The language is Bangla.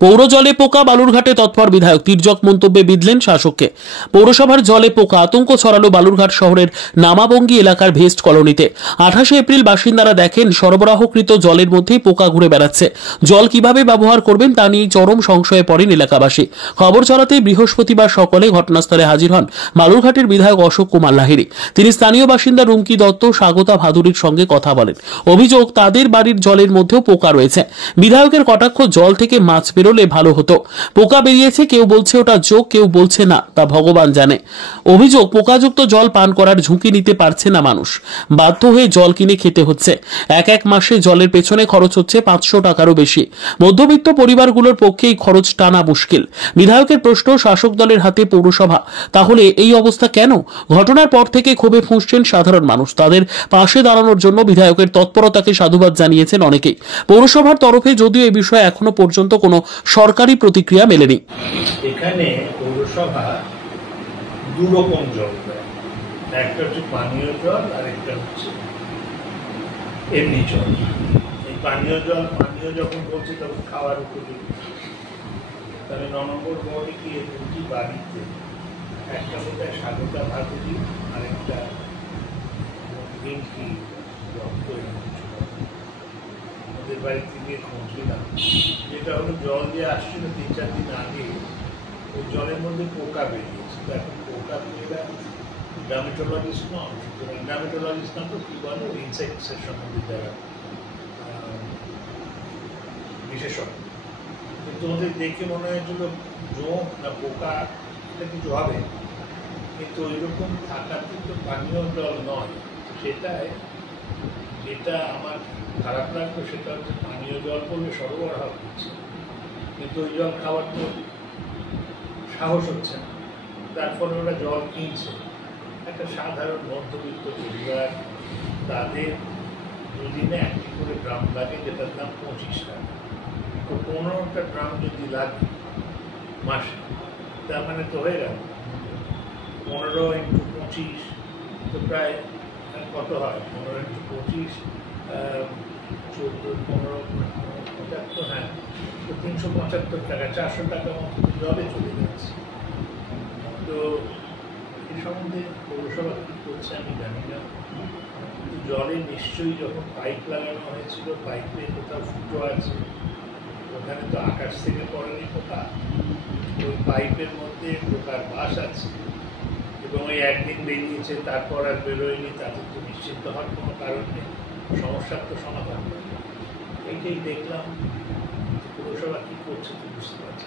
পৌর জলে পোকা, বালুরঘাটে তৎপর বিধায়ক। তির্যক মন্তব্যে বিঁধলেন শাসককে। পৌরসভার জলে পোকা, আতঙ্ক ছড়ালো বালুরঘাট শহরের নামাবঙ্গী এলাকার ভেস্ট কলোনিতে। 28 এপ্রিল বাসিন্দারা দেখেন সরবরাহকৃত জলের মধ্যেই পোকা ঘুরে বেড়াচ্ছে। জল কিভাবে ব্যবহার করবেন তা নিয়ে চরম সংশয়ে পড়েন এলাকাবাসী। খবর ছড়াতেই বৃহস্পতিবার সকালে ঘটনাস্থলে হাজির হন বালুরঘাটের বিধায়ক অশোক কুমার লাহিড়ী। তিনি স্থানীয় বাসিন্দা রুমকি দত্ত, স্বাগতা ভাদুরীর সঙ্গে কথা বলেন। অভিযোগ, তাদের বাড়ির জলের মধ্যেও পোকা রয়েছে। বিধায়কের কটাক্ষ, জল থেকে মাছ বেরোলে ভালো হতো। পোকা বেরিয়েছে, কেউ বলছে ওটা যোগ, কেউ বলছে না, তা ভগবান জানে। অভিযোগ, পোকাযুক্ত জল পান করার ঝুঁকি নিতে পারছে না মানুষ, বাধ্য হয়ে জল কিনে খেতে হচ্ছে। এক মাসে জলের পেছনে খরচ হচ্ছে 500 টাকারও বেশি। মধ্যবিত্ত পরিবারগুলোর পক্ষে এই খরচ টানা মুশকিল। বিধায়কের প্রশ্ন, শাসক দলের হাতে পৌরসভা, তাহলে এই অবস্থা কেন? ঘটনার পর থেকে ক্ষোভে ফুঁসছেন সাধারণ মানুষ। তাদের পাশে দাঁড়ানোর জন্য বিধায়কের তৎপরতাকে সাধুবাদ জানিয়েছেন অনেকেই। পৌরসভার তরফে যদিও এই বিষয়ে এখনো পর্যন্ত কোনো সরকারি প্রতিক্রিয়া মেলেনি। এখানে পৌরসভা দুরকম জল দেয়, একটা হচ্ছে পানীয় জল আর একটা হচ্ছে এমনি জল। এই পানীয় যখন বলছি তখন খাওয়ার উপযোগী। তাহলে 9 নম্বর ওয়ার্ডে গিয়ে দুটি বাড়িতে, একটা বোধহয় স্বাগতা ভাদুরী আর একটা রিঙ্কি দত্ত, ওদের বাড়িতে গিয়ে খুঁজছিলাম। যেটা হলো, জল যে আসছিল 3-4 দিন আগে, ওই জলের মধ্যে পোকা বেরিয়েছে। তো এখন পোকা মেয়েরা ডার্মেটোলজিস্ট নন, সুতরাং ডার্মেটোলজিস্ট না তো কি বলে, ইনসেক্টসের সম্বন্ধে যারা বিশেষজ্ঞ। কিন্তু ওদের দেখে মনে হয়েছিল জোঁক না পোকা, এটা কিছু হবে, কিন্তু ওইরকম থাকার কিন্তু পানীয় জল নয়। সেটাই যেটা আমার খারাপ লাগলো, সেটা হচ্ছে পানীয় জল বলে সরবরাহ করছে, কিন্তু ওই জল খাওয়ার তো সাহস হচ্ছে না। তারপরে ওরা জল কিনছে। একটা সাধারণ মধ্যবিত্ত পরিবার, তাদের দুদিনে একটি করে ড্রাম লাগে, যেটার দাম 25 টাকা। তো 15টা ড্রাম যদি লাগে মাসে, তার মানে তো হয়ে গেল 15 × 25, তো প্রায় কত হয়? 15 × 25, 14, 15, 75, হ্যাঁ, তো 375 টাকা, 400 টাকা মতো জলে চলে যাচ্ছে। তো এই সম্বন্ধে পৌরসভা কী করছে আমি জানি না, কিন্তু জলে নিশ্চয়ই যখন পাইপ লাগানো হয়েছিল, পাইপে কোথাও ফুটো আছে, ওখানে তো আকাশ থেকে পড়েনি পোকা, ওই পাইপের মধ্যে পোকার বাস আছে, এবং ওই একদিন বেরিয়েছে তারপর আর বেরোয়নি, তাতে তো নিশ্চিন্ত হওয়ার কোনো কারণ নেই। সমস্যার তো সমাধান নেই। এইটাই দেখলাম পৌরসভা কী করছে তো বুঝতে পারছি।